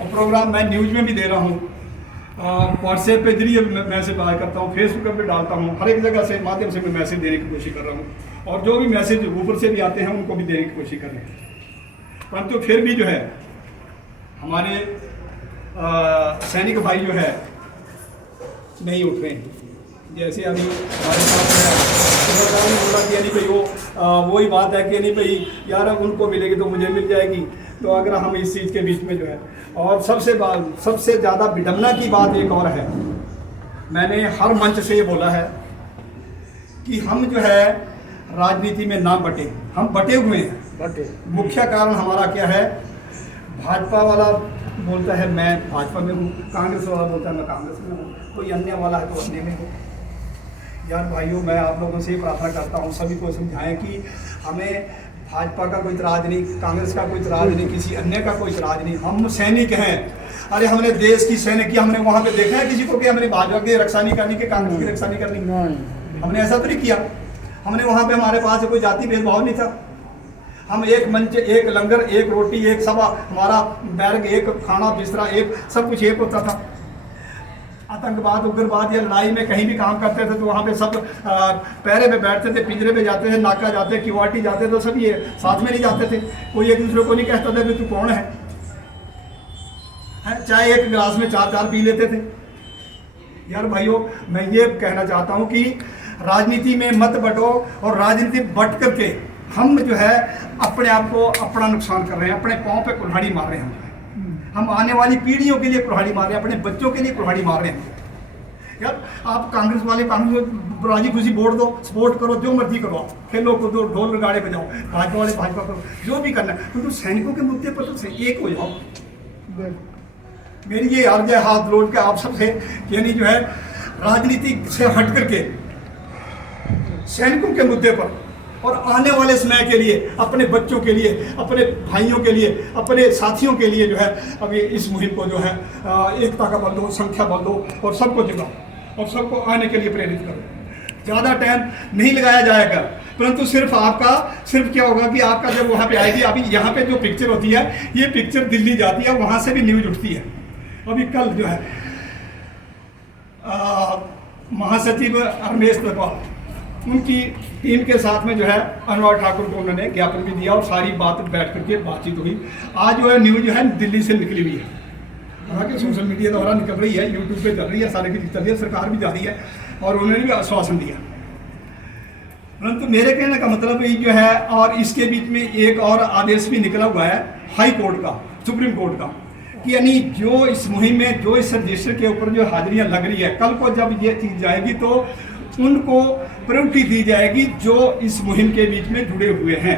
और प्रोग्राम मैं न्यूज़ में भी दे रहा हूँ, व्हाट्सएप पे जरिए मैसेज पाया करता हूँ, फेसबुक पे डालता हूँ, हर एक जगह से माध्यम से मैं मैसेज देने की कोशिश कर रहा हूँ। और जो भी मैसेज ऊपर से भी आते हैं उनको भी देने की कोशिश कर रहे हैं। परंतु फिर भी जो है हमारे सैनिक भाई जो है नहीं उठ रहे हैं। जैसे अभी हमारे साथ बोला कि नहीं भाई वही बात है कि नहीं भाई यार उनको मिलेगी तो मुझे मिल जाएगी। तो अगर हम इस चीज़ के बीच में जो है, और सबसे ज़्यादा विडंबना की बात एक और है, मैंने हर मंच से ये बोला है कि हम जो है राजनीति में ना बटे, हम बटे हुए हैं। मुख्य कारण हमारा क्या है, भाजपा वाला बोलता है मैं भाजपा में हूँ, कांग्रेस वाला बोलता है मैं कांग्रेस में हूँ, कोई अन्य वाला है तो अन्य में हो। यार भाइयों, मैं आप लोगों से ही प्रार्थना करता हूँ, सभी को समझाएं कि हमें भाजपा का कोई इतराज़ नहीं, कांग्रेस का कोई इतराज़ नहीं, किसी अन्य का कोई इतराज़ नहीं। हम सैनिक हैं। अरे हमने देश की सैनिक की, हमने वहाँ पे देखा है किसी को कि हमने भाजपा की रक्षा नहीं करनी, कि कांग्रेस की रक्षा नहीं करनी? हमने ऐसा तो नहीं किया। हमने वहाँ पे हमारे पास कोई जाति भेदभाव नहीं था। हम एक मंच, एक लंगर, एक रोटी, एक सभा, हमारा बैरग एक, खाना बिस्तरा एक, सब कुछ एक होता था। आतंकवाद, उग्रवाद या लड़ाई में कहीं भी काम करते थे तो वहाँ पे सब पैरे पे बैठते थे, पिंजरे पे जाते थे, नाका जाते, किवाटी जाते थे, सब ये साथ में नहीं जाते थे। कोई एक दूसरे को नहीं कहता था कि तू कौन है? चाय एक गिलास में चार चार पी लेते थे। यार भाइयों, मैं ये कहना चाहता हूँ कि राजनीति में मत बटो, और राजनीति बट करके हम जो है अपने आप को अपना नुकसान कर रहे हैं, अपने पाँव पे कुल्हाड़ी मार रहे हैं। हम आने वाली पीढ़ियों के लिए कुल्हाड़ी मार रहे हैं, अपने बच्चों के लिए कुल्हाड़ी मार रहे हैं। यार आप कांग्रेस वाले कांग्रेस राजी खुशी वोट दो, सपोर्ट करो, जो मर्जी करो, खेलो कूदो, ढोल गाड़े बजाओ, भाजपा वाले भाजपा करो, जो भी करना है। तो सैनिकों के मुद्दे पर तो एक हो जाओ। मेरी ये अर्ज है हाथ जोड़ के आप सबसे, यानी जो है राजनीति से हट करके सैनिकों के मुद्दे पर और आने वाले समय के लिए, अपने बच्चों के लिए, अपने भाइयों के लिए, अपने साथियों के लिए जो है अभी इस मुहिम को जो है एकता का बल दो, संख्या बल दो, और सबको जगाओ और सबको आने के लिए प्रेरित करो। ज़्यादा टाइम नहीं लगाया जाएगा, परंतु सिर्फ क्या होगा कि आपका जब वहाँ पे आएगी, अभी यहाँ पे जो पिक्चर होती है, ये पिक्चर दिल्ली जाती है, वहाँ से भी न्यूज उठती है। अभी कल जो है महासचिव रमेश त्रिपाठी, उनकी टीम के साथ में जो है अनुराग ठाकुर को उन्होंने ज्ञापन भी दिया, और सारी बात बैठ करके बातचीत हुई। आज जो है न्यूज जो है दिल्ली से निकली हुई है, हालांकि सोशल मीडिया द्वारा निकल रही है, यूट्यूब पे चल रही है, सारे की चल रही है, सरकार भी जा रही है, और उन्होंने भी आश्वासन दिया। परंतु मेरे कहने का मतलब ये जो है, और इसके बीच में एक और आदेश भी निकला हुआ है हाई कोर्ट का, सुप्रीम कोर्ट का, कि यानी जो इस मुहिम में, जो इस रजिस्टर के ऊपर जो हाजिरियाँ लग रही है, कल को जब ये चीज़ जाएगी तो उनको प्रायोरिटी दी जाएगी जो इस मुहिम के बीच में जुड़े हुए हैं।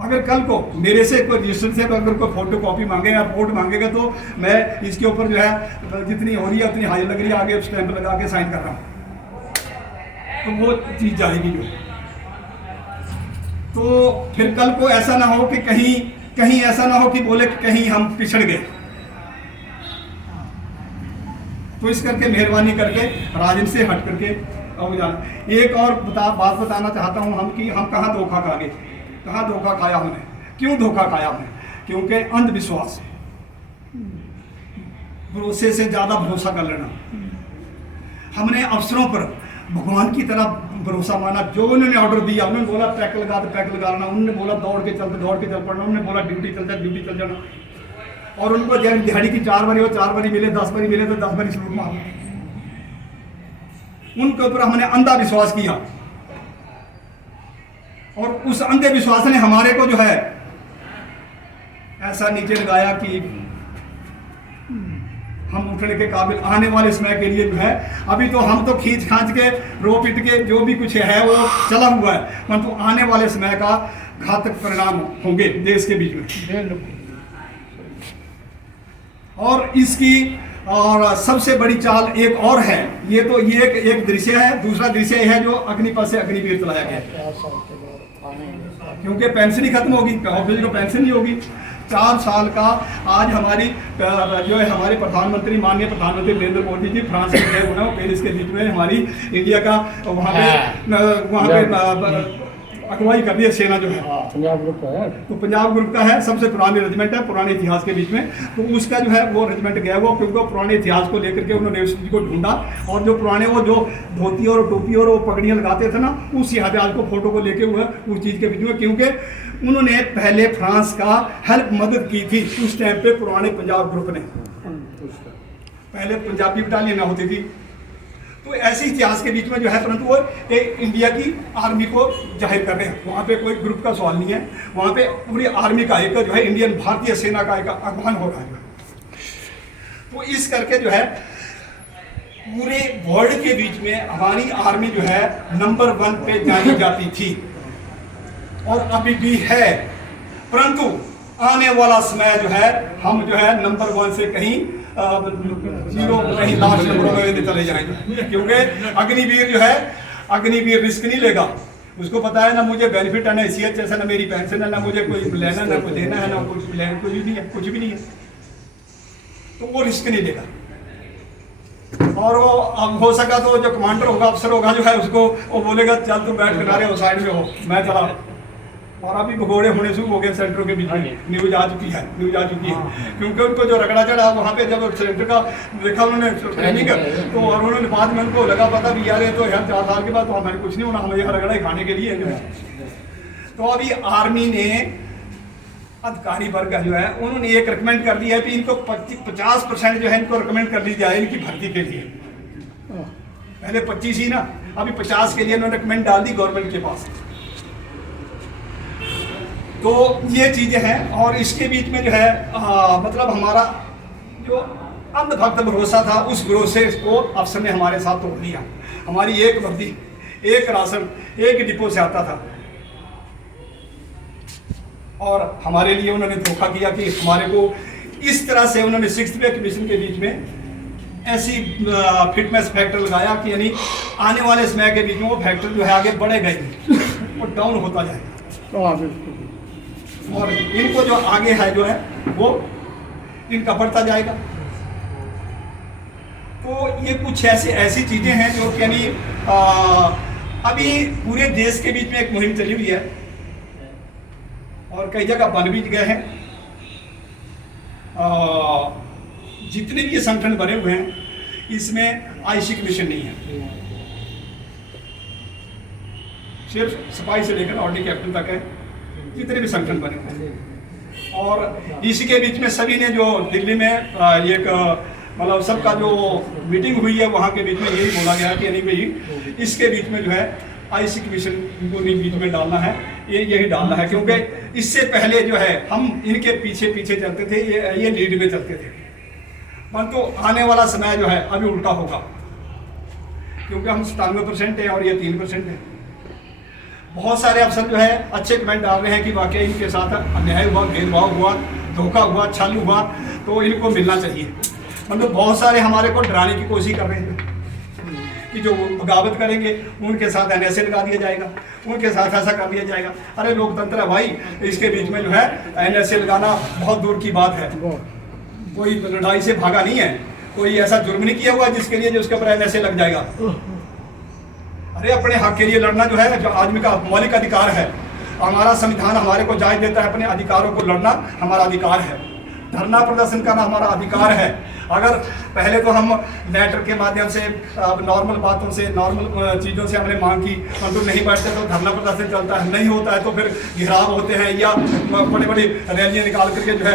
अगर कल को मेरे से कोई रजिस्टर से अगर कोई फोटो कॉपी मांगे या रिपोर्ट मांगेगा तो मैं इसके ऊपर जो है जितनी हो रही है उतनी हाजिर लग रही है, आगे स्टैंप लगा के साइन कर रहा हूँ, तो वो चीज़ जाएगी जो। तो फिर कल को ऐसा ना हो कि कहीं ऐसा ना हो कि बोले कि कहीं हम पिछड़ गए। तो इस करके मेहरबानी करके राजनीति से हट करके अब जाना। एक और बात बताना चाहता हूँ हम कि हम कहाँ धोखा खा गए, कहाँ धोखा खाया हमने, क्यों धोखा खाया हमने? क्योंकि अंधविश्वास, भरोसे से ज़्यादा भरोसा कर लेना। हमने अफसरों पर भगवान की तरह भरोसा माना, जो उन्होंने ऑर्डर दिया, उन्होंने बोला पैक लगा तो पैक लगा लेना, उन्होंने बोला दौड़ के चल पड़ना, उन्होंने बोला ड्यूटी चल जाना, और उनको जब दिहाड़ी की 4 बारी हो 4 बारी मिले, 10 बारी मिले तो 10 बारी सलूट मारो। उनके ऊपर हमने अंधा विश्वास किया, और उस अंधे विश्वास ने हमारे को जो है ऐसा नीचे लगाया कि हम उठने के काबिल आने वाले समय के लिए जो है, अभी तो हम तो खींच खांच के रो पिट के जो भी कुछ है वो चला हुआ है, परंतु आने वाले समय का घातक परिणाम होंगे देश के बीच में। और इसकी और सबसे बड़ी चाल एक और है, ये तो ये एक दृश्य है, दूसरा दृश्य है जो अग्निपथ से अग्निवीर चलाया गया, क्योंकि पेंशन ही खत्म होगी, ऑफिस को पेंशन नहीं होगी। 4 साल का आज हमारी जो है हमारे प्रधानमंत्री, माननीय प्रधानमंत्री नरेंद्र मोदी जी फ्रांस में गए हुए हैं, पेरिस के बीच में हमारी इंडिया का वहाँ पे अगुवाई कर रही है सेना जो है। पंजाब ग्रुप का है, तो पंजाब ग्रुप का है, सबसे पुरानी रेजिमेंट है पुराने इतिहास के बीच में। तो उसका जो है वो रेजिमेंट गया वो, क्योंकि वो पुराने इतिहास को लेकर के उन्होंने उस चीज़ को ढूंढा, और जो पुराने वो जो धोती और टोपी और वो पगड़ियाँ लगाते थे ना, उस इतिहास को फोटो को लेके हुए उस चीज़ के बीच में, क्योंकि उन्होंने पहले फ्रांस का हेल्प मदद की थी उस टाइम पे पुराने पंजाब ग्रुप ने। पहले पंजाबी बटालियन होती थी, तो ऐसे इतिहास के बीच में जो है, परंतु वो एक इंडिया की आर्मी को जाहिर कर रहे हैं। वहाँ पे कोई ग्रुप का सवाल नहीं है, वहाँ पे पूरी आर्मी का एक जो है इंडियन भारतीय सेना का एक आह्वान हो रहा है। तो इस करके जो है पूरे वर्ल्ड के बीच में हमारी आर्मी जो है नंबर 1 पे जानी जाती थी और अभी भी है, परंतु आने वाला समय जो है हम जो है नंबर 1 से कहीं 0 कहीं लास्ट नंबर में चले जाएंगे, क्योंकि अग्निवीर जो है अग्निवीर रिस्क नहीं लेगा। उसको पता है ना मुझे बेनिफिट है, ना हैसियत जैसा, ना मेरी पेंशन है, ना मुझे कोई लेना, ना कोई देना है, ना कुछ लेना, कुछ नहीं है, कुछ भी नहीं है, तो वो रिस्क नहीं लेगा। और वो अब हो सका तो जो कमांडर होगा, अफसर होगा जो है, उसको वो बोलेगा चल तुम बैठ किनारे हो, साइड में हो, मैं चला। और अभी भगोड़े होने शुरू हो गए सेंटरों के बीच में, न्यूज आ चुकी है क्योंकि उनको जो रगड़ा चढ़ा वहाँ पे जब सेंटर का देखा उन्होंने ट्रेनिंग, तो और उन्होंने बाद में उनको लगा पता भी यार ये तो यार 4 साल के बाद तो हमें कुछ नहीं होना, हमें यहाँ रगड़ा ही खाने के लिए है। तो अभी आर्मी ने अधिकारी वर्ग जो है उन्होंने एक रिकमेंड कर दिया है कि इनको 50% जो है इनको रिकमेंड कर दी जाए इनकी भर्ती के लिए। पहले 25 ही ना, अभी 50 के लिए उन्होंने रिकमेंड डाल दी गवर्नमेंट के पास। तो ये चीज़ें हैं, और इसके बीच में जो है मतलब हमारा जो अंधभक्त भरोसा था, उस भरोसे को अफसर ने हमारे साथ तोड़ दिया। हमारी एक वर्दी, एक राशन, एक डिपो से आता था, और हमारे लिए उन्होंने धोखा किया कि हमारे को इस तरह से उन्होंने 6th पे कमीशन के बीच में ऐसी फिटनेस फैक्टर लगाया कि यानी आने वाले समय के बीच में वो फैक्टर जो है आगे बढ़ेगा ही, वो डाउन होता जाएगा, और इनको जो आगे है जो है वो इनका बढ़ता जाएगा। तो ये कुछ ऐसी चीजें हैं जो यानी अभी पूरे देश के बीच में एक मुहिम चली हुई है, और कई जगह बन भी गए हैं। जितने भी ये संगठन बने हुए हैं इसमें आईसी कमीशन नहीं है, सिर्फ सिपाही से लेकर ऑर्डिनरी कैप्टन तक है जितने भी संगठन बने हुए हैं। और इसी के बीच में सभी ने जो दिल्ली में एक मतलब सबका जो मीटिंग हुई है वहाँ के बीच में यही बोला गया कि यानी भाई इसके बीच में जो है आईसी कमीशन को बीच में डालना है, यही डालना है, क्योंकि इससे पहले जो है हम इनके पीछे पीछे चलते थे, ये लीड में चलते थे, परंतु आने वाला समय जो है अभी उल्टा होगा, क्योंकि हम 97% हैं और ये 3% है। बहुत सारे अफसर जो है अच्छे कमेंट डाल रहे हैं कि वाकई इनके साथ अन्याय हुआ, भेदभाव हुआ, धोखा हुआ, छल हुआ, तो इनको मिलना चाहिए। मतलब बहुत सारे हमारे को डराने की कोशिश कर रहे हैं कि जो बगावत करेंगे उनके साथ NSA लगा दिया जाएगा, उनके साथ ऐसा कर दिया जाएगा। अरे लोकतंत्र है भाई, इसके बीच में जो है NSA लगाना बहुत दूर की बात है। कोई लड़ाई से भागा नहीं है, कोई ऐसा जुर्म नहीं किया हुआ जिसके लिए जो उसके ऊपर NSA लग जाएगा। अरे अपने हक के लिए लड़ना जो है जो आदमी का मौलिक अधिकार है, हमारा संविधान हमारे को जायज देता है, अपने अधिकारों को लड़ना हमारा अधिकार है, धरना प्रदर्शन करना हमारा अधिकार है। अगर पहले तो हम लेटर के माध्यम से नॉर्मल बातों से, नॉर्मल चीज़ों से हमने मांग की, परंतु नहीं बैठते तो धरना प्रदर्शन चलता है, नहीं होता है तो फिर घेराव होते हैं या बड़ी बड़ी रैलियाँ निकाल करके जो है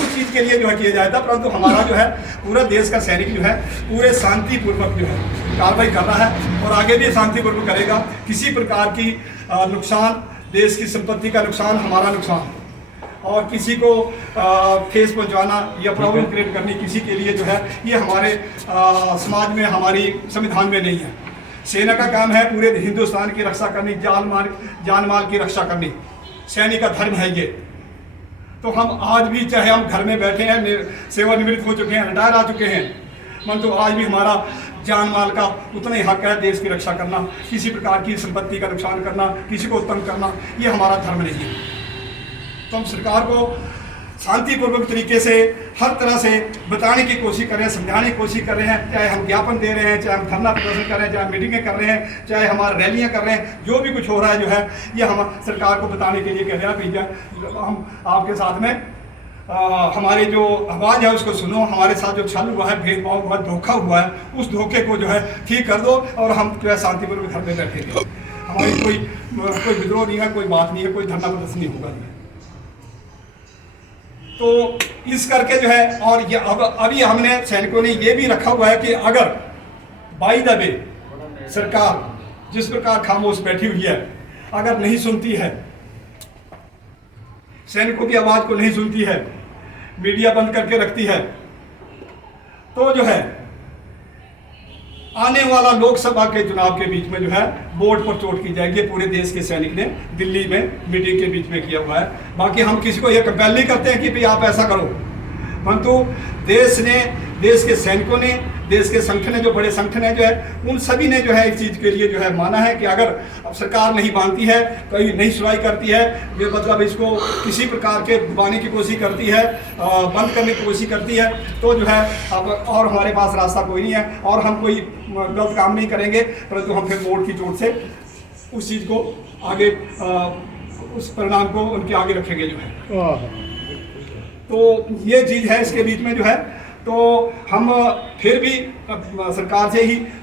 उस चीज़ के लिए जो है किया जाता है। परंतु हमारा जो है पूरा देश का सैनिक जो है पूरे शांतिपूर्वक जो है कार्रवाई कर रहा है और आगे भी शांतिपूर्वक करेगा। किसी प्रकार की नुकसान, देश की संपत्ति का नुकसान, हमारा नुकसान और किसी को ठेस पहुंचाना या प्रॉब्लम क्रिएट करनी किसी के लिए जो है ये हमारे समाज में, हमारी संविधान में नहीं है। सेना का काम है पूरे हिंदुस्तान की रक्षा करनी, जान माल की रक्षा करनी, सैनिक का धर्म है ये। तो हम आज भी चाहे हम घर में बैठे हैं, सेवानिवृत्त हो चुके हैं, रिटायर आ चुके हैं, परंतु आज भी हमारा जान माल का उतना ही हक है देश की रक्षा करना, किसी प्रकार की संपत्ति का नुकसान करना, किसी को तंग करना, ये हमारा धर्म नहीं है। तो हम सरकार को शांतिपूर्वक तरीके से हर तरह से बताने की कोशिश कर रहे हैं, समझाने की कोशिश कर रहे हैं। चाहे हम ज्ञापन दे रहे हैं, चाहे हम धरना प्रदर्शन कर रहे हैं, चाहे मीटिंगें कर रहे हैं, चाहे हमारे रैलियां कर रहे हैं, जो भी कुछ हो रहा है जो है ये हम सरकार को बताने के लिए कह रहे हैं। भैया हम आपके साथ में हमारी जो आवाज़ है उसको सुनो, हमारे साथ जो छल हुआ है, भेदभाव हुआ, धोखा हुआ है, उस धोखे को जो है ठीक कर दो और हम जो है शांतिपूर्वक घर में बैठेंगे। हमारी कोई विद्रोह नहीं है, कोई बात नहीं है, कोई धरना प्रदर्शन नहीं होगा नहीं। तो इस करके जो है, और ये अभी हमने सैनिकों ने ये भी रखा हुआ है कि अगर बाई द वे सरकार जिस प्रकार खामोश बैठी हुई है, अगर नहीं सुनती है, सैनिकों की आवाज़ को नहीं सुनती है, मीडिया बंद करके रखती है, तो जो है आने वाला लोकसभा के चुनाव के बीच में जो है बोर्ड पर चोट की जाएगी। पूरे देश के सैनिक ने दिल्ली में मीटिंग के बीच में किया हुआ है। बाकी हम किसी को यह कंपेल नहीं करते हैं कि भाई आप ऐसा करो, परंतु देश के सैनिकों ने, देश के संगठन है, जो बड़े संगठन है जो है, उन सभी ने जो है इस चीज़ के लिए जो है माना है कि अगर अब सरकार नहीं मानती है, कहीं नहीं सुनवाई करती है, ये मतलब इसको किसी प्रकार के दबाने की कोशिश करती है, बंद करने की कोशिश करती है, तो जो है अब और हमारे पास रास्ता कोई नहीं है और हम कोई गलत काम नहीं करेंगे, परंतु हम फिर बोर्ड की चोट से उस चीज़ को आगे उस परिणाम को उनके आगे रखेंगे जो है। तो ये चीज़ है इसके बीच में जो है, तो हम फिर भी सरकार से ही